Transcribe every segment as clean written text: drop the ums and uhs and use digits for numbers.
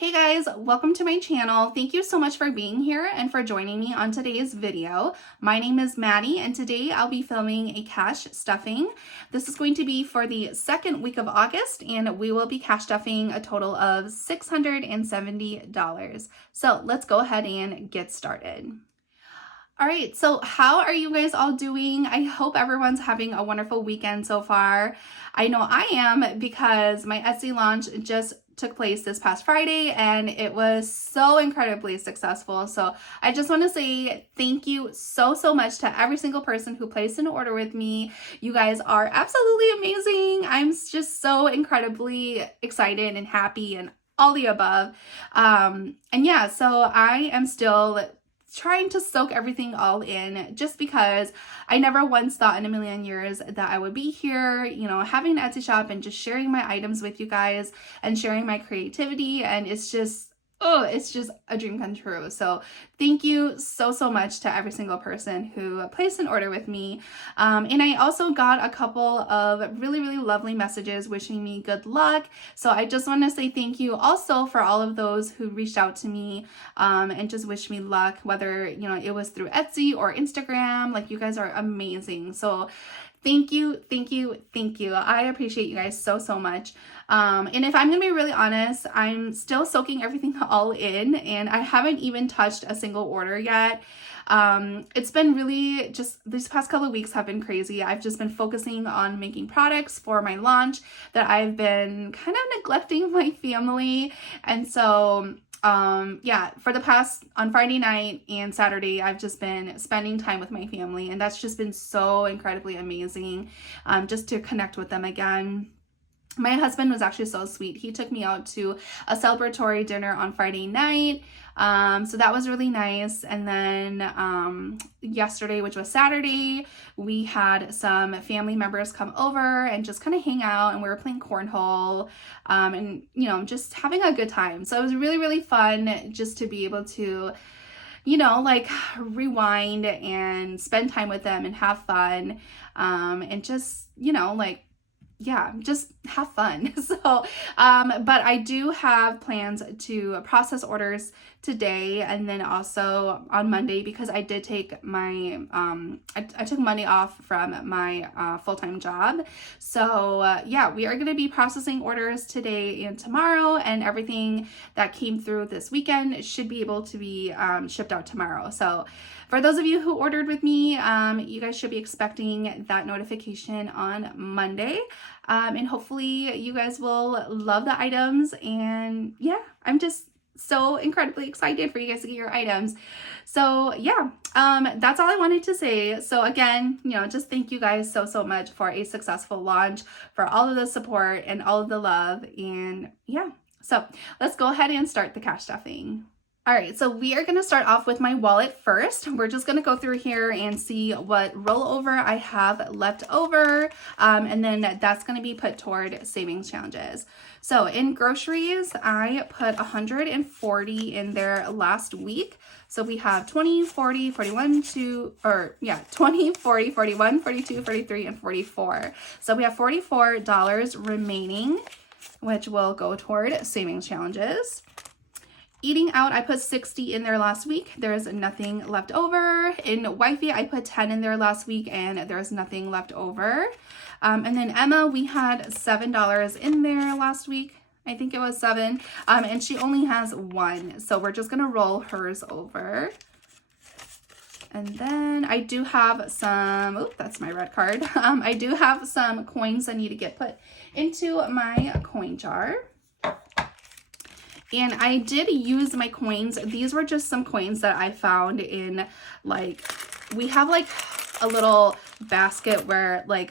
Hey guys, welcome to my channel. Thank you so much for being here and for joining me on today's video. My name is Maddie and today I'll be filming a cash stuffing. This is going to be for the second week of August and we will be cash stuffing a total of $670. So let's go ahead and get started. All right, so how are you guys all doing? I hope everyone's having a wonderful weekend so far. I know I am because my Etsy launch just took place this past Friday and it was so incredibly successful. So I just want to say thank you so much to every single person who placed an order with me. You guys are absolutely amazing. I'm just so incredibly excited and happy and all the above. And yeah, so I am still trying to soak everything all in just because I never once thought in a million years that I would be here, you know, having an Etsy shop and just sharing my items with you guys and sharing my creativity. And it's just a dream come true. So thank you so much to every single person who placed an order with me. And I also got a couple of really lovely messages wishing me good luck. So I just want to say thank you also for all of those who reached out to me and just wished me luck, whether, you know, it was through Etsy or Instagram. Like, you guys are amazing. So thank you. I appreciate you guys so much. And if I'm gonna be really honest, I'm still soaking everything all in and I haven't even touched a single order yet. It's been really just, these past couple of weeks have been crazy. I've just been focusing on making products for my launch that I've been kind of neglecting my family. And so yeah, for the past, on Friday night and Saturday, I've just been spending time with my family and that's just been so incredibly amazing, just to connect with them again. My husband was actually so sweet. He took me out to a celebratory dinner on Friday night. So that was really nice. And then yesterday, which was Saturday, we had some family members come over and just kind of hang out and we were playing cornhole and, you know, just having a good time. So it was really fun just to be able to, you know, like rewind and spend time with them and have fun and just, you know, like, yeah, just have fun. So, but I do have plans to process orders today and then also on Monday because I did take my, I took Monday off from my full-time job. So yeah, we are going to be processing orders today and tomorrow, and everything that came through this weekend should be able to be shipped out tomorrow. So for those of you who ordered with me, you guys should be expecting that notification on Monday. And hopefully you guys will love the items. And yeah, I'm just so incredibly excited for you guys to get your items. So yeah, that's all I wanted to say. So again, you know, just thank you guys so much for a successful launch, for all of the support and all of the love. And yeah, so let's go ahead and start the cash stuffing. All right, so we are going to start off with my wallet first. We're just going to go through here and see what rollover I have left over, and then that's going to be put toward savings challenges. So in groceries, I put 140 in there last week. So we have 20, 40, 41, 20, 40, 41, 42, 43, and 44. So we have $44 remaining, which will go toward savings challenges. Eating out, I put 60 in there last week. There's nothing left over. In wifey, I put 10 in there last week and there's nothing left over. And then Emma, we had $7 in there last week. I think it was 7. And she only has 1. So we're just gonna roll hers over. And then I do have some, oh, that's my red card. I do have some coins that need to get put into my coin jar. And I did use my coins. These were just some coins that I found in, like, we have like a little basket where like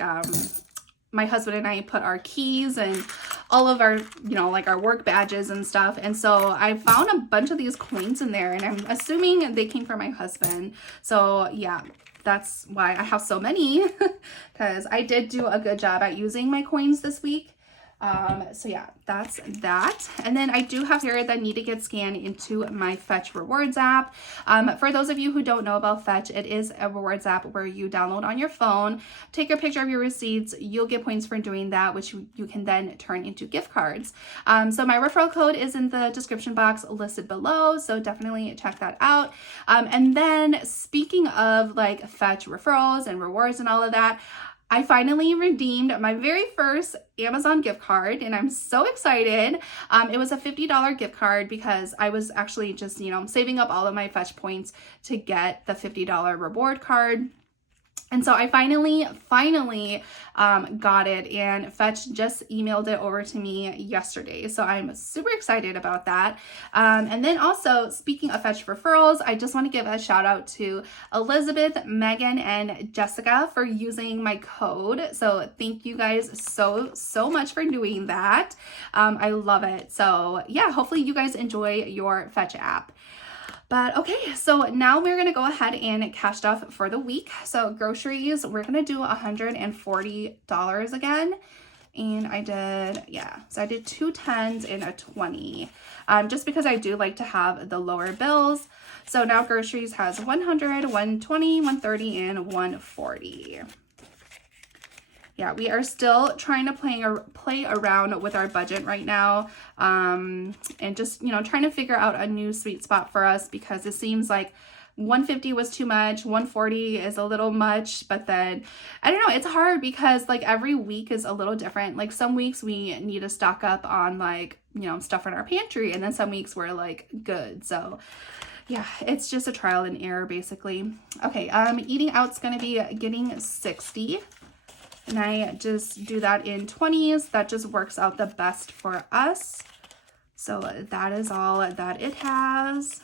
my husband and I put our keys and all of our, you know, like our work badges and stuff. And so I found a bunch of these coins in there and I'm assuming they came from my husband. So yeah, that's why I have so many because I did do a good job at using my coins this week. So yeah, that's that. And then I do have here that need to get scanned into my Fetch Rewards app. For those of you who don't know about Fetch, it is a rewards app where you download on your phone, take a picture of your receipts, you'll get points for doing that, which you can then turn into gift cards. So my referral code is in the description box listed below, so definitely check that out. And then speaking of like Fetch referrals and rewards and all of that, I finally redeemed my very first Amazon gift card, and I'm so excited. It was a $50 gift card because I was actually just, saving up all of my Fetch points to get the $50 reward card. And so I finally got it, and Fetch just emailed it over to me yesterday. So I'm super excited about that. And then also, speaking of Fetch referrals, I just want to give a shout out to Elizabeth, Megan, and Jessica for using my code. So thank you guys so much for doing that. I love it. So yeah, hopefully you guys enjoy your Fetch app. But okay, so now we're gonna go ahead and cash stuff for the week. So groceries, we're gonna do $140 again. And I did 2 10s and a 20, just because I do like to have the lower bills. So now groceries has 100, 120, 130, and 140. Yeah, we are still trying to play around with our budget right now, and just, trying to figure out a new sweet spot for us, because it seems like 150 was too much, 140 is a little much, but then, I don't know, it's hard because like every week is a little different. Like some weeks we need to stock up on like, stuff in our pantry, and then some weeks we're like good. So yeah, it's just a trial and error basically. Okay, eating out's gonna be getting 60. And I just do that in 20s. That just works out the best for us. So that is all that it has.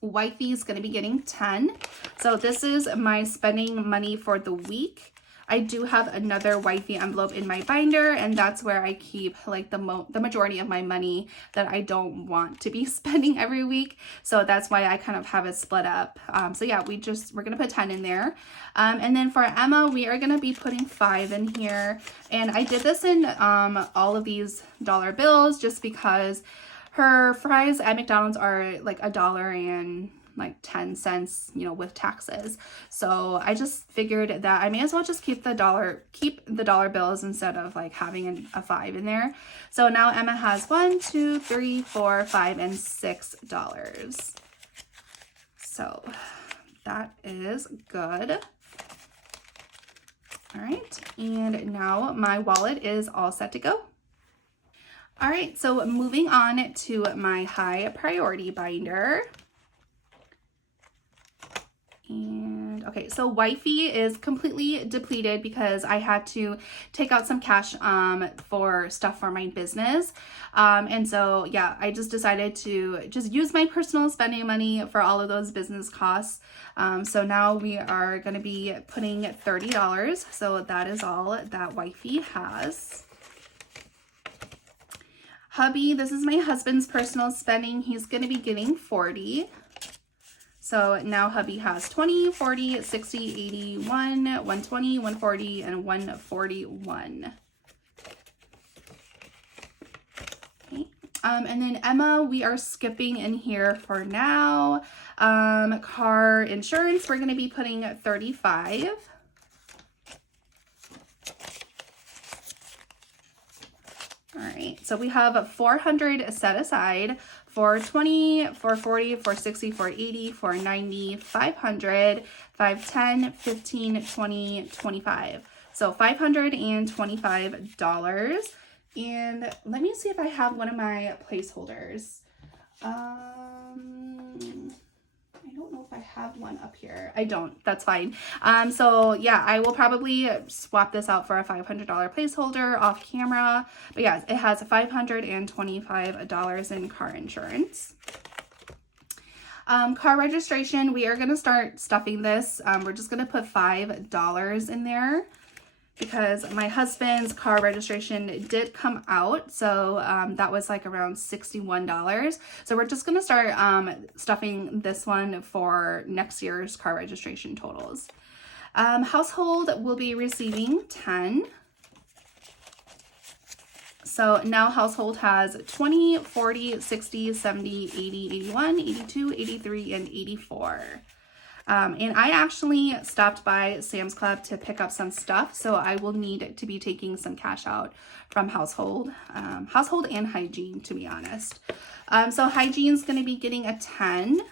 Wifey's going to be getting 10. So this is my spending money for the week. I do have another wifey envelope in my binder, and that's where I keep like the majority of my money that I don't want to be spending every week. So that's why I kind of have it split up. So yeah, we're gonna put 10 in there. And then for Emma, we are gonna be putting 5 in here. And I did this in all of these dollar bills just because her fries at McDonald's are like $1.10, with taxes. So I just figured that I may as well just keep the dollar bills instead of like having a 5 in there. So now Emma has $1, $2, $3, $4, $5, and $6. So that is good. All right, and now my wallet is all set to go. All right, so moving on to my high priority binder. And okay, so wifey is completely depleted because I had to take out some cash for stuff for my business. And so yeah, I just decided to just use my personal spending money for all of those business costs. So now we are going to be putting $30. So that is all that wifey has. Hubby, this is my husband's personal spending. He's going to be getting 40. So now hubby has 20, 40, 60, 81, 120, 140, and 141. Okay. And then Emma, we are skipping in here for now. Car insurance, we're going to be putting 35. All right, so we have 400 set aside, 420, 440, 460, 480, 490, 500, 510, 15, 20, 25. So $525. And let me see if I have one of my placeholders. I don't know if I have one up here. I don't. That's fine. So yeah, I will probably swap this out for a $500 placeholder off camera. But yeah, it has $525 in car insurance. Car registration, we are going to start stuffing this. We're just going to put $5 in there, because my husband's car registration did come out. So that was like around $61. So we're just going to start stuffing this one for next year's car registration totals. Household will be receiving 10. So now household has 20, 40, 60, 70, 80, 81, 82, 83, and 84. And I actually stopped by Sam's Club to pick up some stuff, so I will need to be taking some cash out from household and hygiene, to be honest. So hygiene is going to be getting a 10.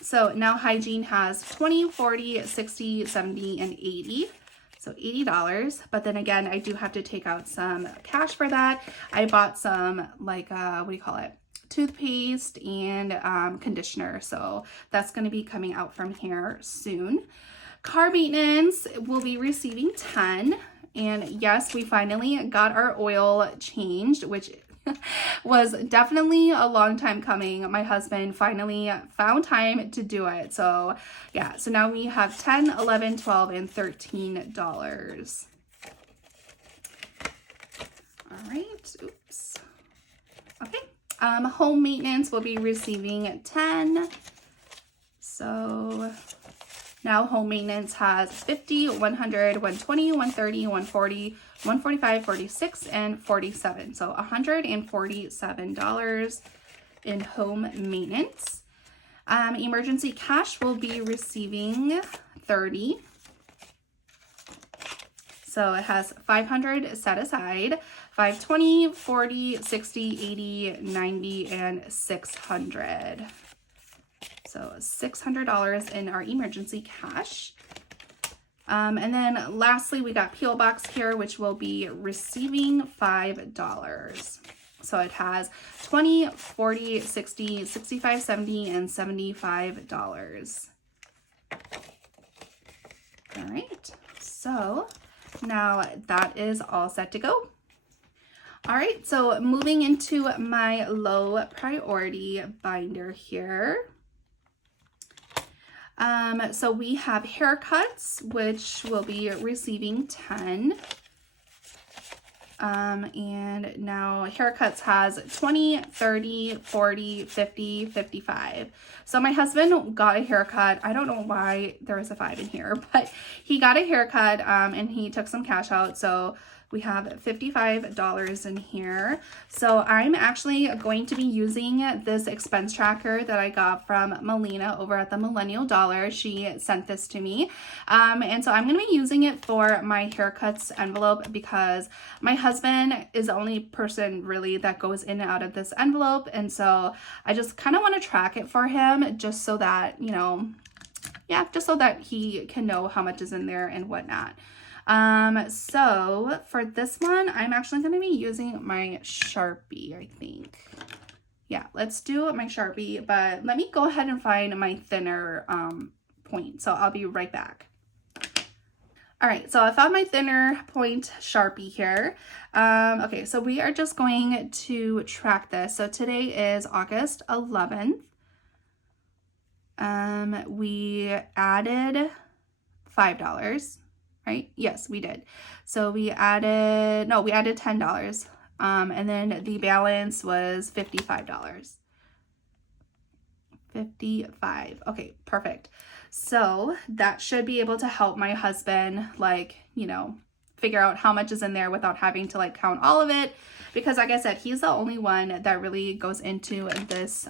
So now hygiene has 20, 40, 60, 70, and 80. So $80. But then again, I do have to take out some cash for that. I bought some, like, what do you call it? Toothpaste and conditioner. So that's going to be coming out from here soon. Car maintenance will be receiving 10. And yes, we finally got our oil changed, which was definitely a long time coming. My husband finally found time to do it. So yeah, so now we have $10, $11, $12, and $13. All right, oops. Okay, home maintenance will be receiving 10. So now home maintenance has 50, 100, 120, 130, 140, 145, 46, and 47. So $147 in home maintenance. Emergency cash will be receiving 30. So it has 500 set aside, 520, 40, 60, 80, 90, and 600. So $600 in our emergency cash. And then lastly, we got P.O. Box here, which will be receiving $5. So it has 20, 40, 60, 65, 70, and $75. All right, so now that is all set to go. All right, so moving into my low priority binder here. So we have haircuts, which will be receiving 10. And now haircuts has 20, 30, 40, 50, 55. So my husband got a haircut. I don't know why there is a 5 in here, but he got a haircut, and he took some cash out. So we have $55 in here. So I'm actually going to be using this expense tracker that I got from Melina over at the Millennial Dollar. She sent this to me. And so I'm going to be using it for my haircuts envelope because my husband is the only person really that goes in and out of this envelope. And so I just kind of want to track it for him just so that, you know, yeah, just so that he can know how much is in there and whatnot. So for this one, I'm actually going to be using my Sharpie, I think. Yeah, let's do my Sharpie, but let me go ahead and find my thinner, point. So I'll be right back. All right, so I found my thinner point Sharpie here. Okay, so we are just going to track this. So today is August 11th. We added $5. Right? Yes, we did. So we added $10. And then the balance was $55. 55. Okay, perfect. So that should be able to help my husband, like, you know, figure out how much is in there without having to like count all of it. Because like I said, he's the only one that really goes into this,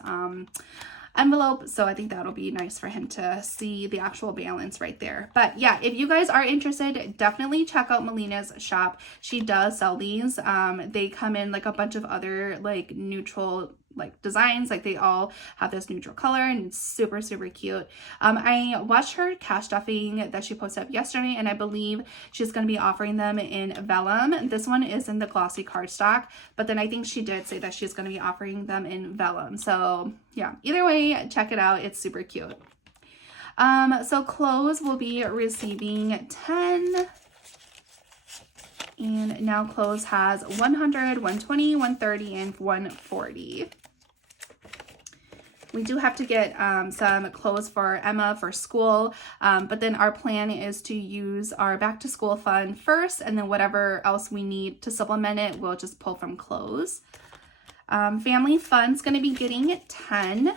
envelope, so I think that'll be nice for him to see the actual balance right there. But yeah, if you guys are interested, definitely check out Melina's shop. She does sell these. They come in like a bunch of other like neutral like designs, like they all have this neutral color and it's super, super cute. I watched her cash stuffing that she posted up yesterday, and I believe she's going to be offering them in vellum. This one is in the glossy cardstock, but then I think she did say that she's going to be offering them in vellum. So yeah, either way, check it out. It's super cute. So clothes will be receiving 10. And now clothes has 100, 120, 130, and 140. We do have to get some clothes for Emma for school, but then our plan is to use our back to school fund first, and then whatever else we need to supplement it, we'll just pull from clothes. Family fun's going to be getting 10.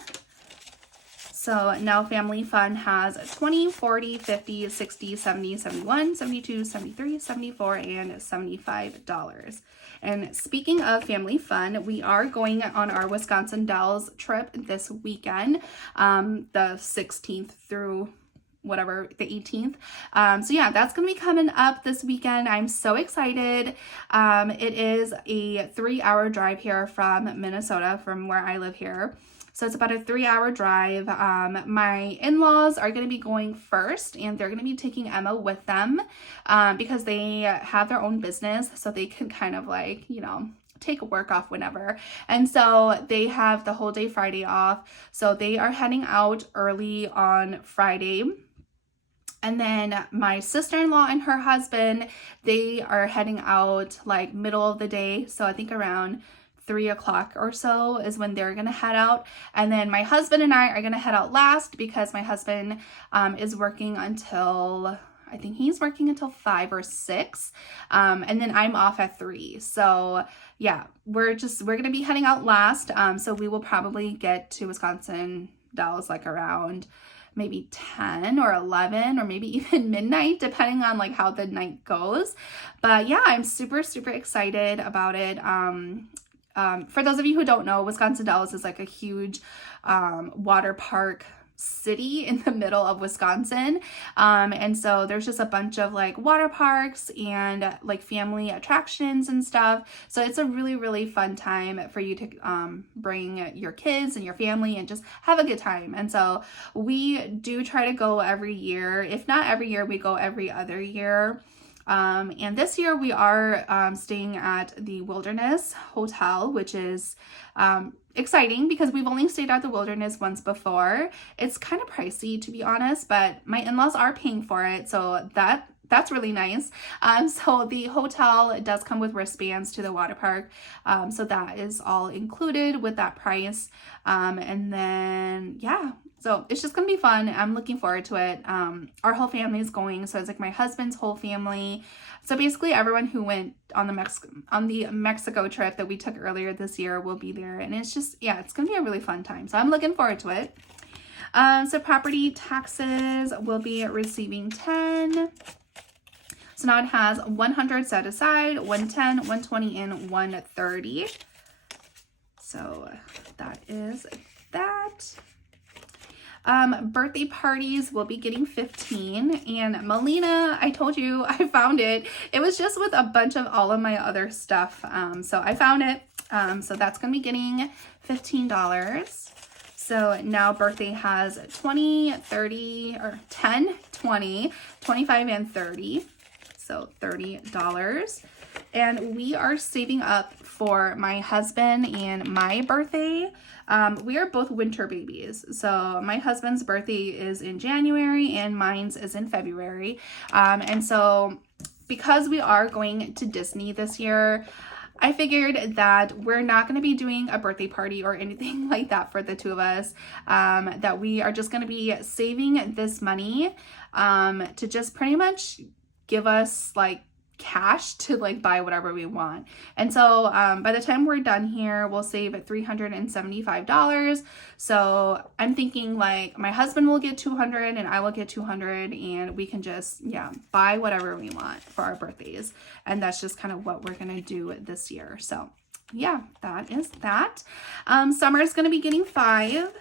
So now Family Fun has 20, 40, 50, 60, 70, 71, 72, 73, 74, and $75. And speaking of Family Fun, we are going on our Wisconsin Dells trip this weekend, the 16th through whatever, the 18th. So yeah, that's gonna be coming up this weekend. I'm so excited. It is a 3-hour drive here from Minnesota, from where I live here. So it's about a 3-hour drive. My in-laws are going to be going first, and they're going to be taking Emma with them because they have their own business, so they can kind of like, you know, take work off whenever. And so they have the whole day Friday off. So they are heading out early on Friday. And then my sister-in-law and her husband, they are heading out like middle of the day. So I think around 3 o'clock or so is when they're gonna head out. And then my husband and I are gonna head out last because my husband is working until, I think he's working until 5 or 6. And then I'm off at 3. So yeah, we're gonna be heading out last. So we will probably get to Wisconsin Dells like around maybe 10 or 11 or maybe even midnight, depending on like how the night goes. But yeah, I'm super excited about it. For those of you who don't know, Wisconsin Dells is like a huge water park city in the middle of Wisconsin. And so there's just a bunch of like water parks and like family attractions and stuff. So it's a really fun time for you to bring your kids and your family and just have a good time. And so we do try to go every year. If not every year, we go every other year. And this year we are staying at the Wilderness Hotel, which is exciting because we've only stayed at the Wilderness once before. It's kind of pricey, to be honest, but my in-laws are paying for it, so that's really nice. So the hotel does come with wristbands to the water park, so that is all included with that price. And then yeah, so it's just gonna be fun. I'm looking forward to it. Our whole family is going, so it's like my husband's whole family. So basically everyone who went on the Mexico trip that we took earlier this year will be there, and it's just, yeah, it's gonna be a really fun time. So I'm looking forward to it. So property taxes will be receiving 10. So now it has 100 set aside, 110, 120, and 130. So that is that. Birthday parties will be getting 15, and Melina, I told you I found it. It was just with a bunch of all of my other stuff. So I found it. So that's going to be getting $15. So now birthday has 20, 30, or 10, 20, 25, and 30. So $30. And we are saving up for my husband and my birthday. We are both winter babies. So my husband's birthday is in January and mine's is in February. And so because we are going to Disney this year, I figured that we're not going to be doing a birthday party or anything like that for the two of us, that we are just going to be saving this money to just pretty much give us like cash to like buy whatever we want. And so by the time we're done here, we'll save $375. So I'm thinking like my husband will get $200 and I will get $200, and we can just, yeah, buy whatever we want for our birthdays. And that's just kind of what we're gonna do this year. So yeah, that is that. Summer is gonna be getting 5.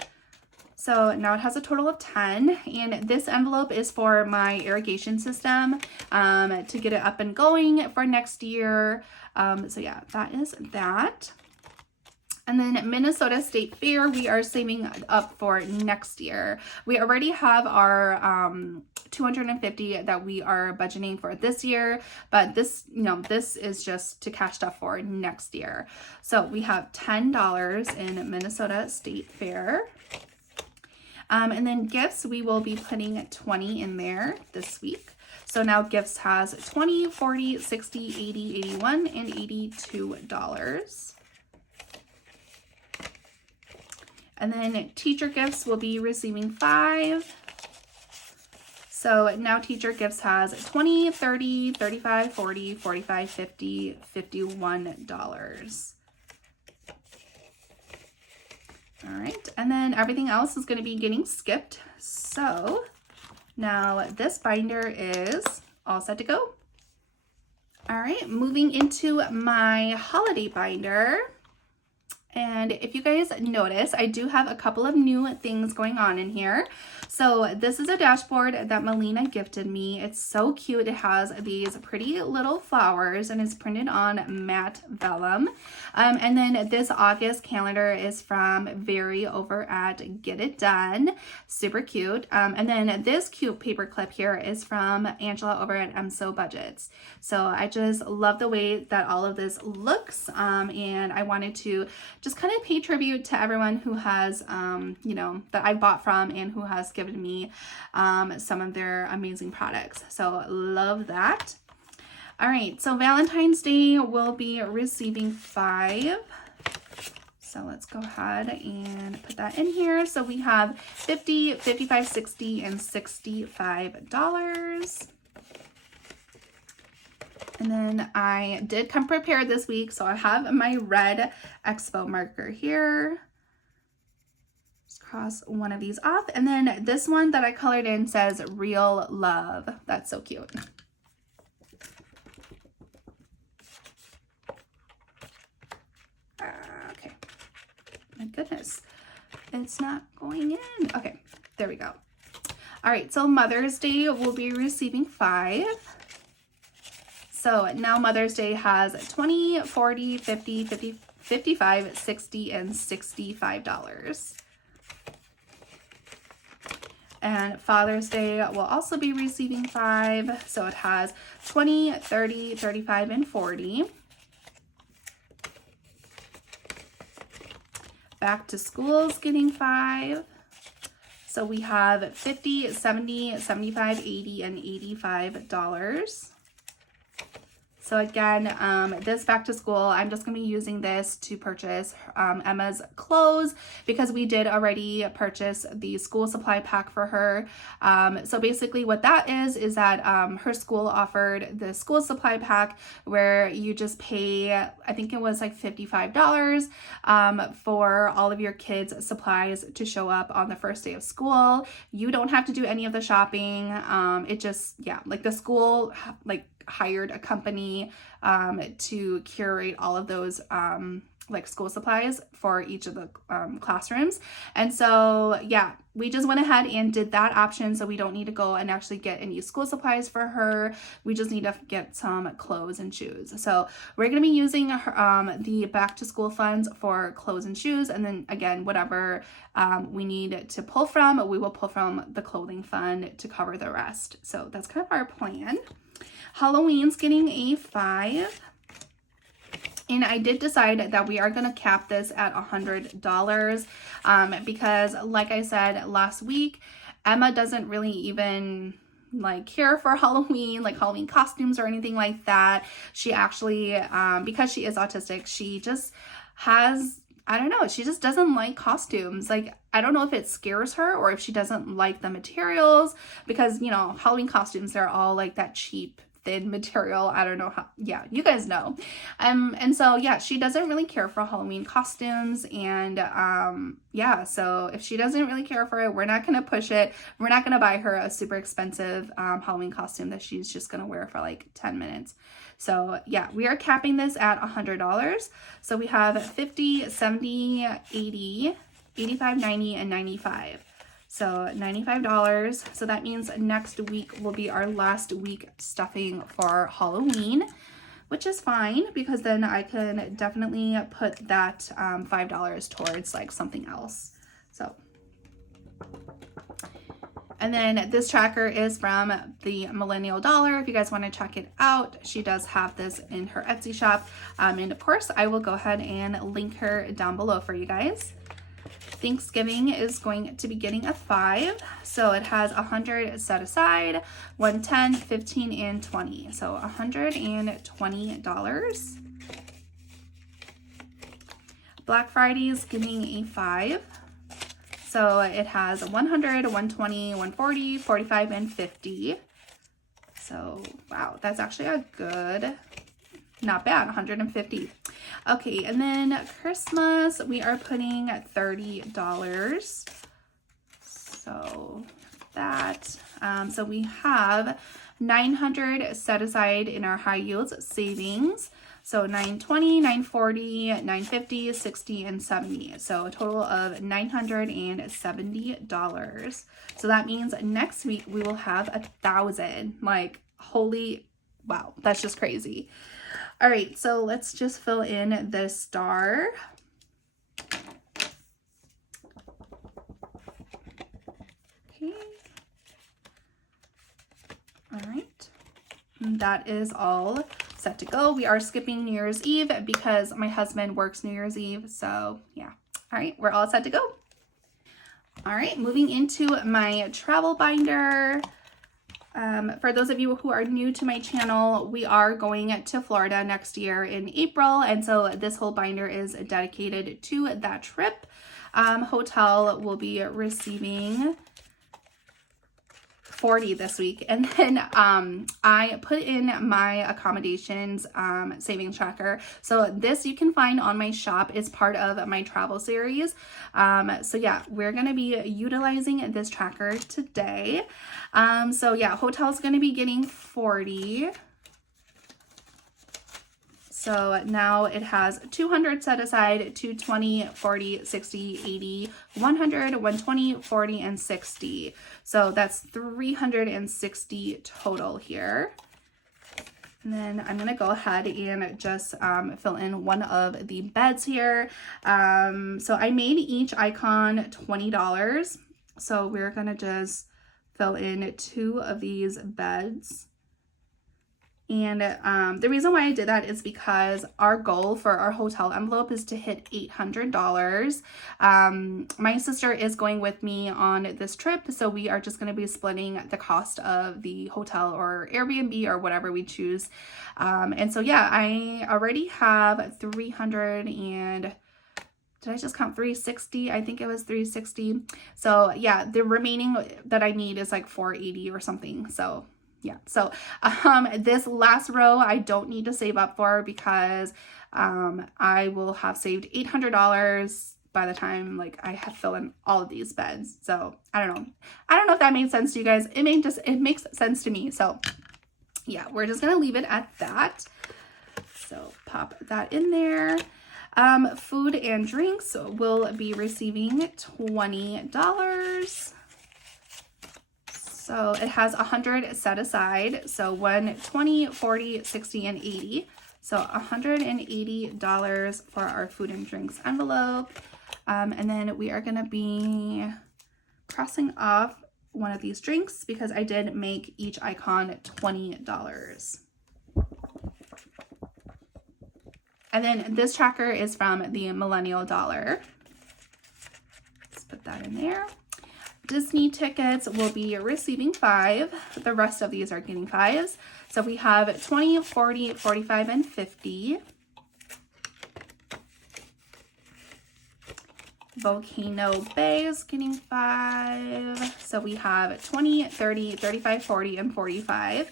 So now it has a total of 10, and this envelope is for my irrigation system to get it up and going for next year. So yeah, that is that. And then Minnesota State Fair, we are saving up for next year. We already have our $250 that we are budgeting for this year, but this, you know, this is just to cash stuff for next year. So we have $10 in Minnesota State Fair. And then gifts, we will be putting 20 in there this week. So now gifts has 20, 40, 60, 80, 81, and $82. And then teacher gifts will be receiving 5. So now teacher gifts has 20, 30, 35, 40, 45, 50, $51. All right, And then everything else is going to be getting skipped. So now this binder is all set to go. All right, moving into my holiday binder. And if you guys notice, I do have a couple of new things going on in here. So this is a dashboard that Melina gifted me. It's so cute. It has these pretty little flowers and is printed on matte vellum. And then this August calendar is from Very over at Get It Done. Super cute. And then this cute paper clip here is from Angela over at Upscale Budgets. So I just love the way that all of this looks. And I wanted to just kind of pay tribute to everyone who has, you know, that I bought from and who has given me some of their amazing products. So love that. All right, so Valentine's Day will be receiving 5. So let's go ahead and put that in here. So we have $50, $55, $60, and $65. And then I did come prepared this week, so I have my red Expo marker here. Just cross one of these off. And then this one that I colored in says Real Love. That's so cute. Okay. My goodness. It's not going in. Okay, there we go. All right, so Mother's Day will be receiving 5. So now Mother's Day has $20, $40, $50, $55, $60, and $65. And Father's Day will also be receiving 5. So it has $20, $30, $35, and $40. Back to School's getting 5. So we have $50, $70, $75, $80, and $85. So again, this back to school, I'm just going to be using this to purchase Emma's clothes because we did already purchase the school supply pack for her. So basically what that is that her school offered the school supply pack where you just pay, I think it was like $55 for all of your kids' supplies to show up on the first day of school. You don't have to do any of the shopping. It just, yeah, like the school, like, hired a company to curate all of those like school supplies for each of the classrooms. And so yeah, we just went ahead and did that option, so we don't need to go and actually get any school supplies for her. We just need to get some clothes and shoes. So we're going to be using the back to school funds for clothes and shoes, and then again, whatever we need to pull from, we will pull from the clothing fund to cover the rest. So that's kind of our plan. Halloween's getting a 5. And I did decide that we are going to cap this at $100 because, like I said last week, Emma doesn't really even like care for Halloween, like Halloween costumes or anything like that. She actually, because she is autistic, she just has, I don't know, she just doesn't like costumes. Like, I don't know if it scares her or if she doesn't like the materials because, you know, Halloween costumes, they're all like that cheap, thin material. I don't know how, yeah, you guys know. And so, yeah, she doesn't really care for Halloween costumes. And yeah, so if she doesn't really care for it, we're not going to push it. We're not going to buy her a super expensive Halloween costume that she's just going to wear for like 10 minutes. So yeah, we are capping this at $100. So we have $50, $70, $80, $85, $90, and $95. So $95. So that means next week will be our last week stuffing for Halloween, which is fine because then I can definitely put that $5 towards like something else. So, and then this tracker is from the Millennial Dollar. If you guys want to check it out, she does have this in her Etsy shop. And of course, I will go ahead and link her down below for you guys. Thanksgiving is going to be getting a 5. So it has 100 set aside, 110, 15, and 20. So $120. Black Friday is getting a 5. So it has 100, 120, 140, 45, and 50. So wow, that's actually a good, not bad, 150. Okay, and then Christmas, we are putting $30. So that, so we have 900 set aside in our high yields savings. So 920, 940, 950, 60, and 70. So a total of $970. So that means next week we will have 1,000. Like, holy, wow, that's just crazy. All right, so let's just fill in this star. Okay. All right, and that is all set to go. We are skipping New Year's Eve because my husband works New Year's Eve. So yeah, all right, we're all set to go. All right, moving into my travel binder. For those of you who are new to my channel, we are going to Florida next year in April. And so this whole binder is dedicated to that trip. Hotel will be receiving $40 this week. And then I put in my accommodations savings tracker. So this you can find on my shop. It's part of my travel series. So yeah, we're going to be utilizing this tracker today. So yeah, hotel's going to be getting $40. So now it has 200 set aside, 220, 40, 60, 80, 100, 120, 40, and 60. So that's 360 total here. And then I'm going to go ahead and just fill in one of the beds here. So I made each icon $20. So we're going to just fill in 2 of these beds. And the reason why I did that is because our goal for our hotel envelope is to hit $800. My sister is going with me on this trip, so we are just going to be splitting the cost of the hotel or Airbnb or whatever we choose. And so yeah, I already have 300 and did I just count 360? I think it was 360. So yeah, the remaining that I need is like 480 or something. So yeah, so this last row I don't need to save up for because I will have saved $800 by the time like I have filled in all of these beds. So I don't know if that made sense to you guys. It makes sense to me. So yeah, we're just gonna leave it at that. So pop that in there. Food and drinks will be receiving $20. So it has 100 set aside. So 120, 40, 60, and 80. So $180 for our food and drinks envelope. And then we are going to be crossing off one of these drinks because I did make each icon $20. And then this tracker is from the Millennial Dollar. Let's put that in there. Disney tickets will be receiving 5. The rest of these are getting 5s. So we have 20, 40, 45, and 50. Volcano Bay is getting 5. So we have 20, 30, 35, 40, and 45.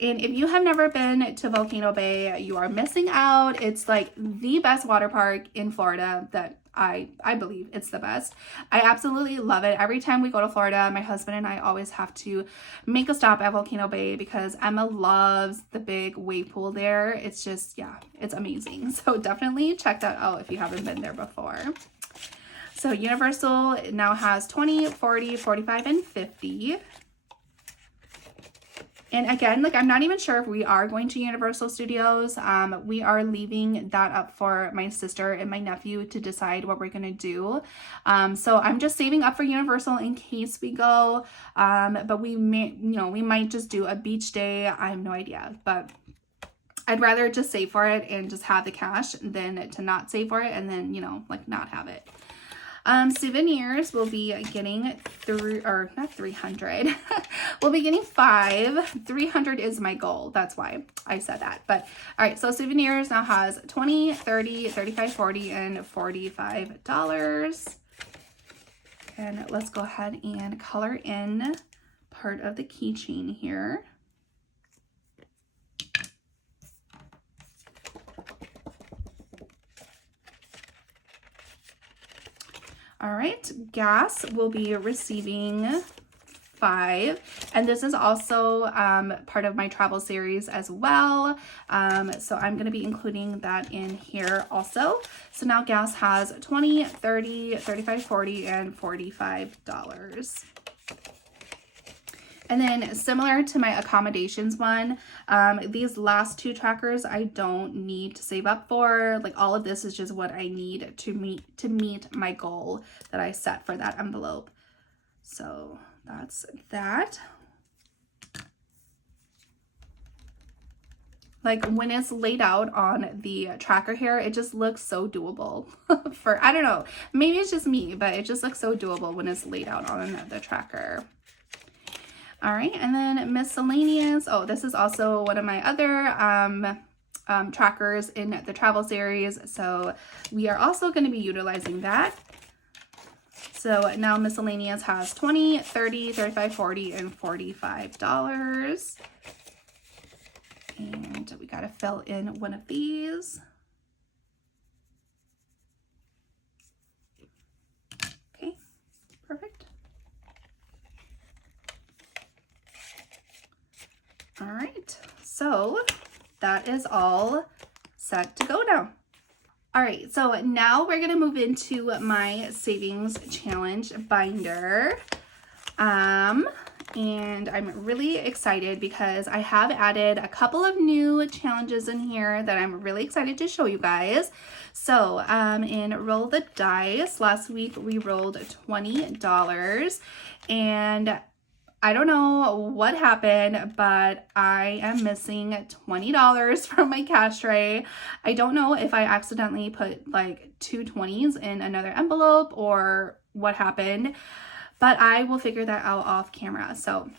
And if you have never been to Volcano Bay, you are missing out. It's like the best water park in Florida that I believe it's the best. I absolutely love it. Every time we go to Florida, my husband and I always have to make a stop at Volcano Bay because Emma loves the big wave pool there. It's just, yeah, it's amazing. So definitely check that out if you haven't been there before. So Universal now has 20, 40, 45, and 50. And again, like I'm not even sure if we are going to Universal Studios. We are leaving that up for my sister and my nephew to decide what we're gonna do. So I'm just saving up for Universal in case we go. But we may, we might just do a beach day. I have no idea, but I'd rather just save for it and just have the cash than to not save for it and then, like not have it. Souvenirs will be getting not 300. We'll be getting 5. 300 is my goal. That's why I said that. But all right, so souvenirs now has 20, 30, 35, 40, and $45. And let's go ahead and color in part of the keychain here. All right, gas will be receiving 5, and this is also part of my travel series as well, so I'm going to be including that in here also. So now gas has $20, $30, $35, $40, and $45. And then similar to my accommodations one, these last 2 trackers I don't need to save up for. Like, all of this is just what I need to meet my goal that I set for that envelope. So that's that. Like, when it's laid out on the tracker here, it just looks so doable. For, I don't know, maybe it's just me, but it just looks so doable when it's laid out on the tracker. All right, and then miscellaneous. Oh, this is also one of my other trackers in the travel series, so we are also going to be utilizing that. So now miscellaneous has $20, $30, $35, $40, and $45. And we got to fill in one of these. Okay, perfect. All right, so that is all set to go now. All right, so now we're gonna move into my savings challenge binder. And I'm really excited because I have added a couple of new challenges in here that I'm really excited to show you guys. So in Roll the Dice, last week we rolled $20, and I don't know what happened, but I am missing $20 from my cash tray. I don't know if I accidentally put like 2 20s in another envelope or what happened, but I will figure that out off camera. So,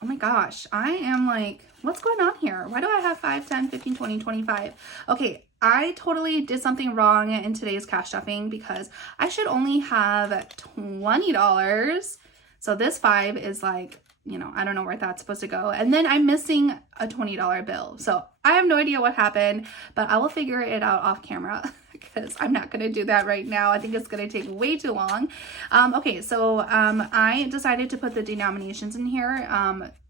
oh my gosh, I am like, what's going on here? Why do I have 5, 10, 15, 20, 25? Okay, I totally did something wrong in today's cash stuffing because I should only have $20. So this 5 is like, you know, I don't know where that's supposed to go. And then I'm missing a $20 bill. So I have no idea what happened, but I will figure it out off camera because I'm not going to do that right now. I think it's going to take way too long. Okay, so I decided to put the denominations in here,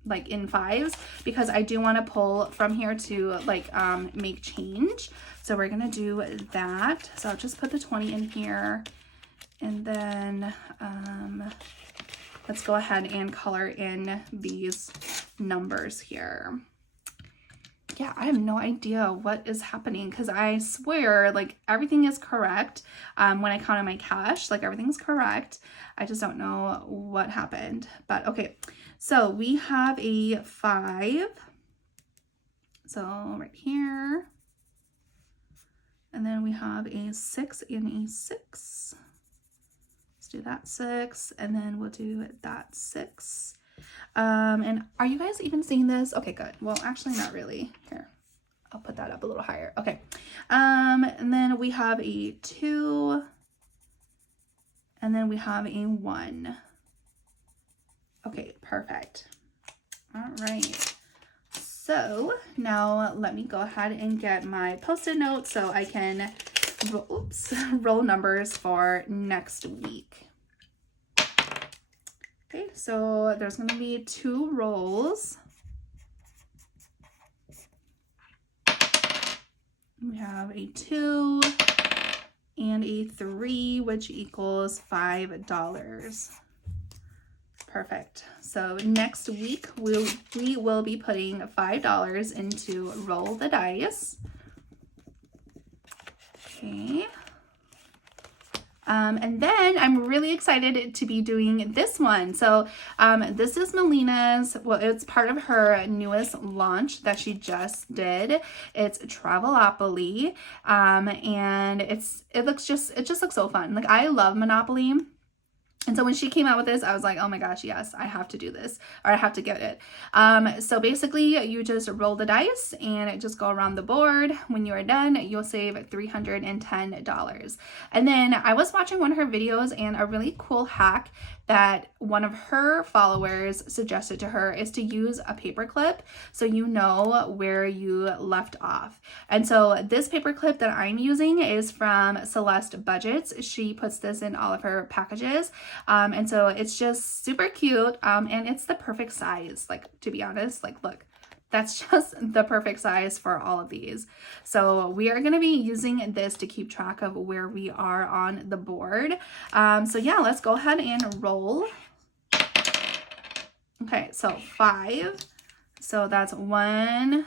like in 5s, because I do want to pull from here to like make change. So we're going to do that. So I'll just put the 20 in here, and then let's go ahead and color in these numbers here. Yeah, I have no idea what is happening because I swear like everything is correct. When I counted my cash, like everything's correct. I just don't know what happened. But okay, so we have a 5. So right here. And then we have a 6 and a 6. Do that 6, and then we'll do that 6. And are you guys even seeing this? Okay, good. Well, actually not really. Here, I'll put that up a little higher. Okay. And then we have a 2, and then we have a 1. Okay, perfect. All right. So now let me go ahead and get my Post-it note so I can roll numbers for next week. Okay, so there's going to be 2 rolls. We have a 2 and a 3, which equals $5. Perfect. So next week we will be putting $5 into Roll the Dice. Okay. And then I'm really excited to be doing this one. So this is Melina's, well, it's part of her newest launch that she just did. It's Travelopoly. And it just looks so fun. Like, I love Monopoly. And so when she came out with this, I was like, oh my gosh, yes, I have to do this, or I have to get it. So basically you just roll the dice and just go around the board. When you are done, you'll save $310. And then I was watching one of her videos, and a really cool hack that one of her followers suggested to her is to use a paper clip so you know where you left off. And so this paper clip that I'm using is from Celeste Budgets. She puts this in all of her packages. And so it's just super cute. And it's the perfect size, like, to be honest, like, look. That's just the perfect size for all of these. So we are going to be using this to keep track of where we are on the board. So yeah, let's go ahead and roll. Okay, so 5. So that's 1,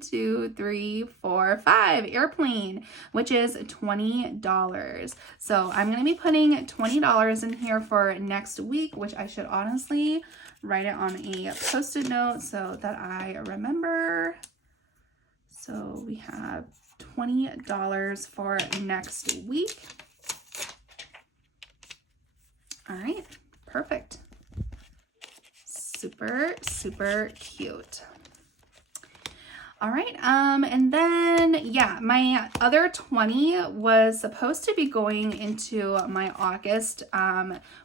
2, 3, 4, 5. Airplane, which is $20. So I'm going to be putting $20 in here for next week, which I should honestly write it on a post-it note so that I remember. So we have $20 for next week. All right, perfect. Super, super cute. All right, and then, yeah, my other 20 was supposed to be going into my August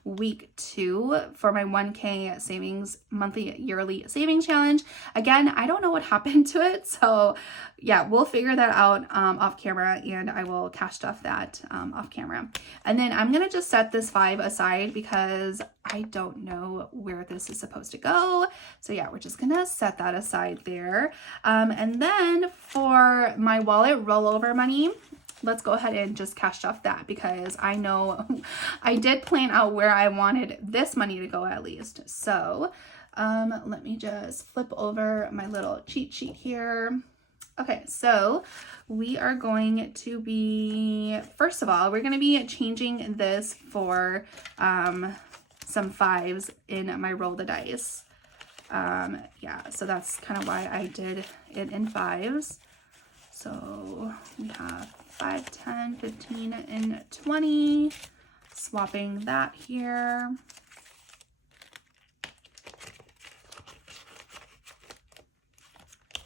week 2 for my 1K savings, monthly yearly savings challenge. Again, I don't know what happened to it, so yeah, we'll figure that out off camera, and I will cash stuff that off camera. And then I'm gonna just set this 5 aside because I don't know where this is supposed to go. So yeah, we're just gonna set that aside there. And then for my wallet rollover money, let's go ahead and just cash off that because I know I did plan out where I wanted this money to go at least. So let me just flip over my little cheat sheet here. Okay, so we are going to be, first of all, we're going to be changing this for some 5s in my roll the dice. Yeah, so that's kind of why I did it in 5s. So we have 5, 10, 15, and 20. Swapping that here.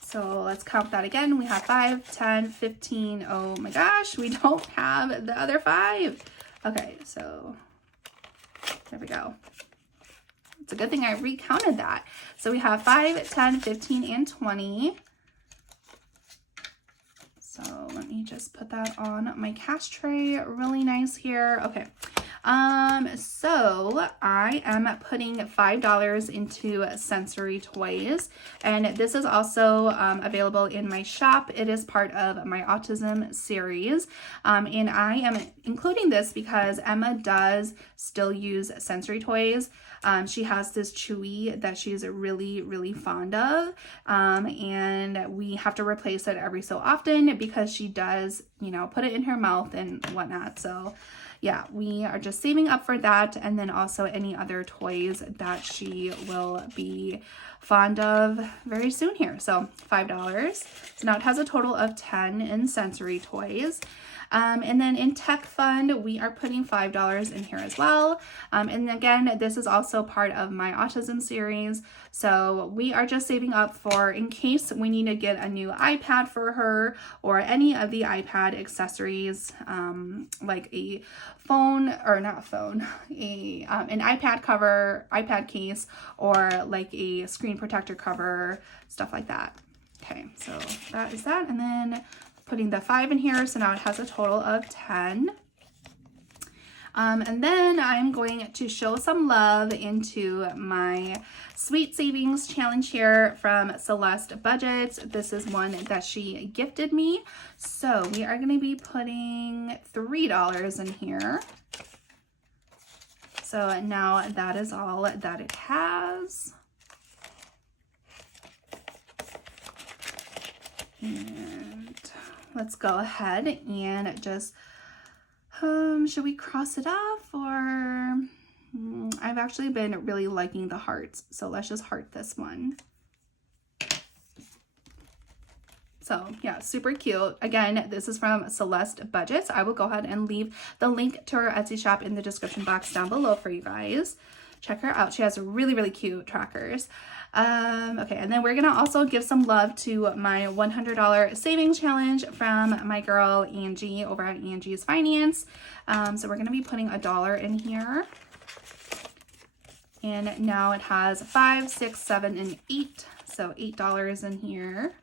So let's count that again. We have 5, 10, 15. Oh my gosh, we don't have the other 5. Okay, so there we go. It's a good thing I recounted that. So we have 5, 10, 15, and 20. So let me just put that on my cash tray really nice here. Okay. So I am putting $5 into sensory toys, and this is also available in my shop. It is part of my autism series, and I am including this because Emma does still use sensory toys. She has this Chewy that she's really, really fond of, and we have to replace it every so often because she does, you know, put it in her mouth and whatnot. So yeah, we are just saving up for that, and then also any other toys that she will be fond of very soon here. So $5. So now it has a total of 10 in sensory toys. And then in tech fund, we are putting $5 in here as well. And again, this is also part of my autism series. So we are just saving up for in case we need to get a new iPad for her or any of the iPad accessories, like a phone, or not a phone, an iPad cover, iPad case, or like a screen protector cover, stuff like that. Okay, so that is that. And then putting the 5 in here, so now it has a total of 10. And then I'm going to show some love into my Sweet Savings Challenge here from Celeste Budgets. This is one that she gifted me. So we are going to be putting $3 in here. So now that is all that it has. And let's go ahead and just, should we cross it off, or I've actually been really liking the hearts. So let's just heart this one. So yeah, super cute. Again, this is from Celeste Budgets. I will go ahead and leave the link to her Etsy shop in the description box down below for you guys. Check her out. She has really, really cute trackers. Okay, and then we're gonna also give some love to my $100 savings challenge from my girl Angie over at Angie's Finance. So we're gonna be putting $1 in here. And now it has 5, 6, 7, and 8. So $8 in here.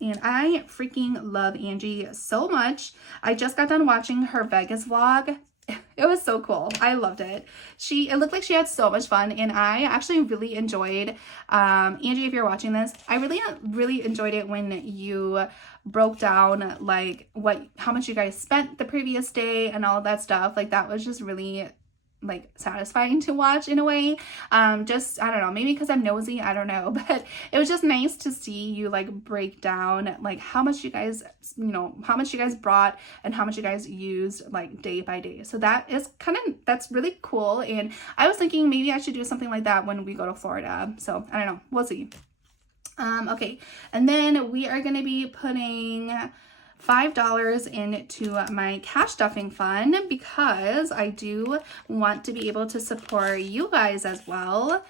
And I freaking love Angie so much. I just got done watching her Vegas vlog. It was so cool. I loved it. It looked like she had so much fun, and I actually really enjoyed, Angie, if you're watching this, I really enjoyed it when you broke down like how much you guys spent the previous day and all of that stuff. Like that was just really like satisfying to watch in a way. Just, I don't know, maybe because I'm nosy, I don't know, but it was just nice to see you like break down like how much you guys, how much you guys brought and how much you guys used like day by day. So that's really cool. And I was thinking maybe I should do something like that when we go to Florida. So I don't know, we'll see. Okay, and then we are going to be putting $5 into my cash stuffing fund because I do want to be able to support you guys as well.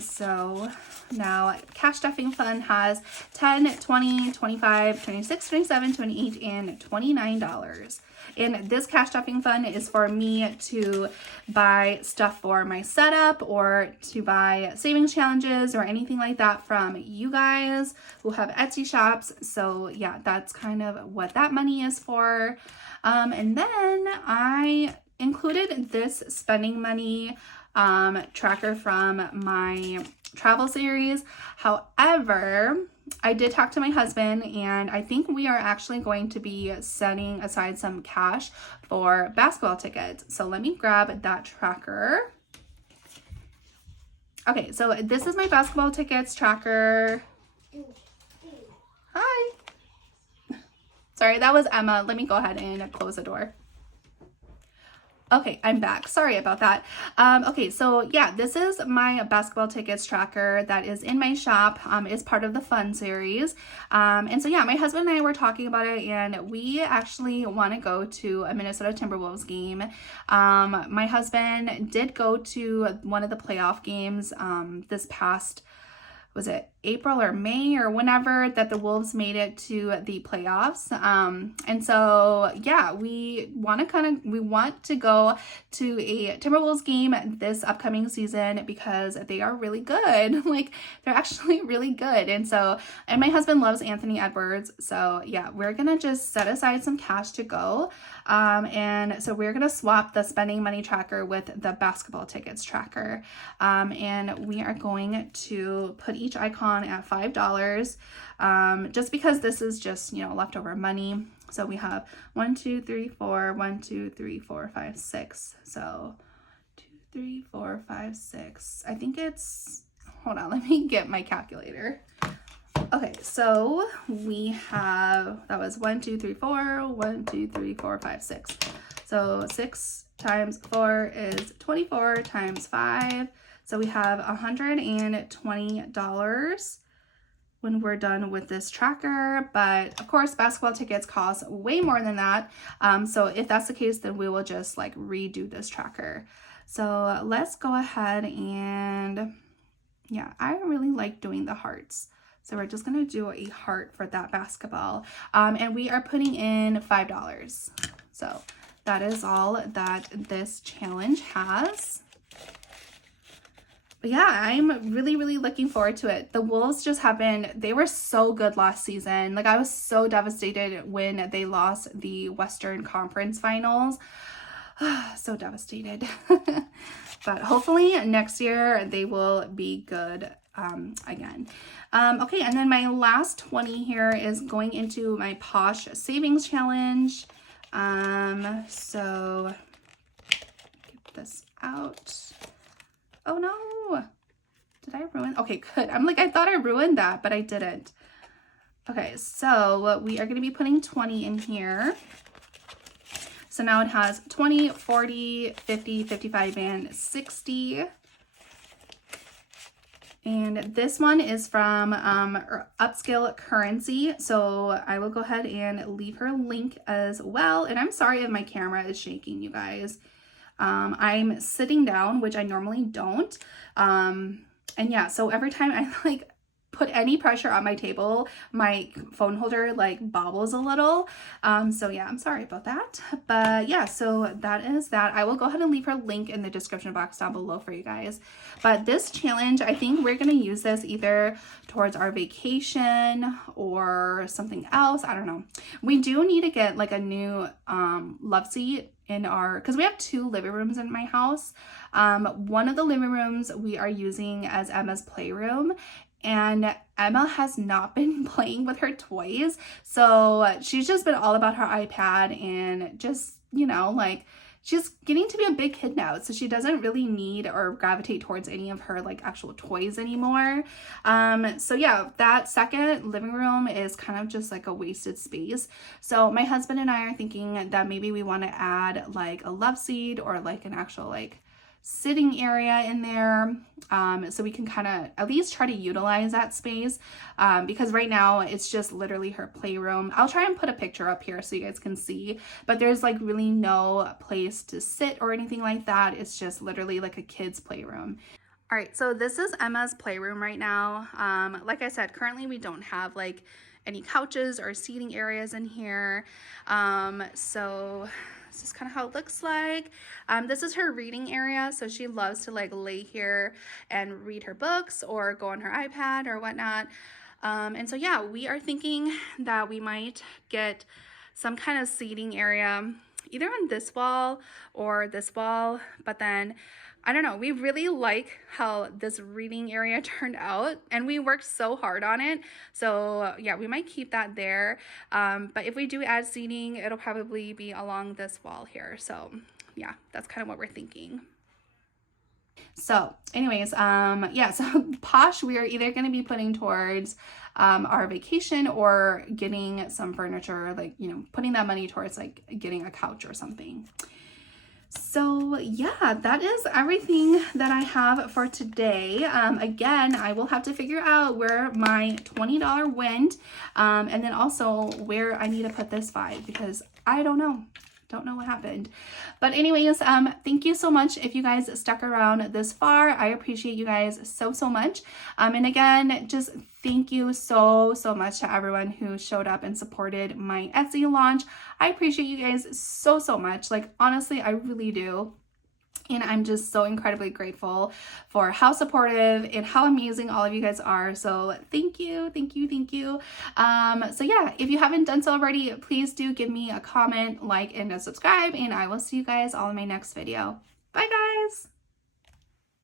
So now cash stuffing fund has $10, $20, $25, $26, $27, $28, and $29. And this cash stuffing fund is for me to buy stuff for my setup or to buy savings challenges or anything like that from you guys who have Etsy shops. So yeah, that's kind of what that money is for. And then I included this spending money tracker from my travel series. However, I did talk to my husband, and I think we are actually going to be setting aside some cash for basketball tickets. So let me grab that tracker. Okay, so this is my basketball tickets tracker. Hi. Sorry, that was Emma. Let me go ahead and close the door. Okay, I'm back. Sorry about that. Okay, so yeah, this is my basketball tickets tracker that is in my shop. It's part of the fun series. And so yeah, my husband and I were talking about it, and we actually want to go to a Minnesota Timberwolves game. My husband did go to one of the playoff games this past, was it April or May or whenever that the Wolves made it to the playoffs. And so yeah, we want to go to a Timberwolves game this upcoming season because they are really good. Like they're actually really good. And my husband loves Anthony Edwards. So yeah, we're gonna just set aside some cash to go. And so we're gonna swap the spending money tracker with the basketball tickets tracker. And we are going to put each icon at $5, just because this is just, leftover money. So we have 1, 2, 3, 4, 1, 2, 3, 4, 5, 6. So 2, 3, 4, 5, 6. I think it's, hold on, let me get my calculator. Okay, so we have, that was 1, 2, 3, 4, 1, 2, 3, 4, 5, 6. So 6 times 4 is 24 times 5. So we have $120 when we're done with this tracker. But of course, basketball tickets cost way more than that. So if that's the case, then we will just like redo this tracker. So let's go ahead and yeah, I really like doing the hearts. So we're just gonna do a heart for that basketball. And we are putting in $5. So that is all that this challenge has. But yeah, I'm really, really looking forward to it. The Wolves just they were so good last season. Like I was so devastated when they lost the Western Conference Finals. So devastated. But hopefully next year they will be good again. Okay, and then my last 20 here is going into my Posh Savings Challenge. So get this out. Oh no, did I ruin? Okay, good. I'm like, I thought I ruined that, but I didn't. Okay, so we are going to be putting 20 in here. So now it has 20, 40, 50, 55, and 60. And this one is from Upscale Currency. So I will go ahead and leave her link as well. And I'm sorry if my camera is shaking, you guys. I'm sitting down, which I normally don't. And yeah, so every time I like put any pressure on my table, my phone holder like bobbles a little. So yeah, I'm sorry about that. But yeah, so that is that. I will go ahead and leave her link in the description box down below for you guys. But this challenge, I think we're gonna use this either towards our vacation or something else. I don't know. We do need to get like a new love seat in our, because we have 2 living rooms in my house. One of the living rooms we are using as Emma's playroom, and Emma has not been playing with her toys. So she's just been all about her iPad and just, you know, like she's getting to be a big kid now. So she doesn't really need or gravitate towards any of her like actual toys anymore. So yeah, that second living room is kind of just like a wasted space. So my husband and I are thinking that maybe we want to add like a love seat or like an actual like sitting area in there, so we can kind of at least try to utilize that space, because right now it's just literally her playroom. I'll try and put a picture up here so you guys can see, but there's like really no place to sit or anything like that. It's just literally like a kid's playroom. All right, so this is Emma's playroom right now. Like I said, currently we don't have like any couches or seating areas in here. So this is kind of how it looks like. This is her reading area, so she loves to like lay here and read her books or go on her iPad or whatnot. And so yeah, we are thinking that we might get some kind of seating area either on this wall or this wall, but then I don't know, we really like how this reading area turned out and we worked so hard on it. So yeah, we might keep that there. But if we do add seating, it'll probably be along this wall here. So yeah, that's kind of what we're thinking. So anyways, yeah, so Posh, we are either going to be putting towards our vacation or getting some furniture, like, you know, putting that money towards like getting a couch or something. So yeah, that is everything that I have for today. Again, I will have to figure out where my $20 went, and then also where I need to put this $5, because I don't know what happened. But anyways, thank you so much if you guys stuck around this far. I appreciate you guys so much. And again, just thank you so much to everyone who showed up and supported my Etsy launch. I appreciate you guys so much. Like, honestly, I really do. And I'm just so incredibly grateful for how supportive and how amazing all of you guys are. So thank you. So yeah, if you haven't done so already, please do give me a comment, like, and a subscribe, and I will see you guys all in my next video. Bye guys.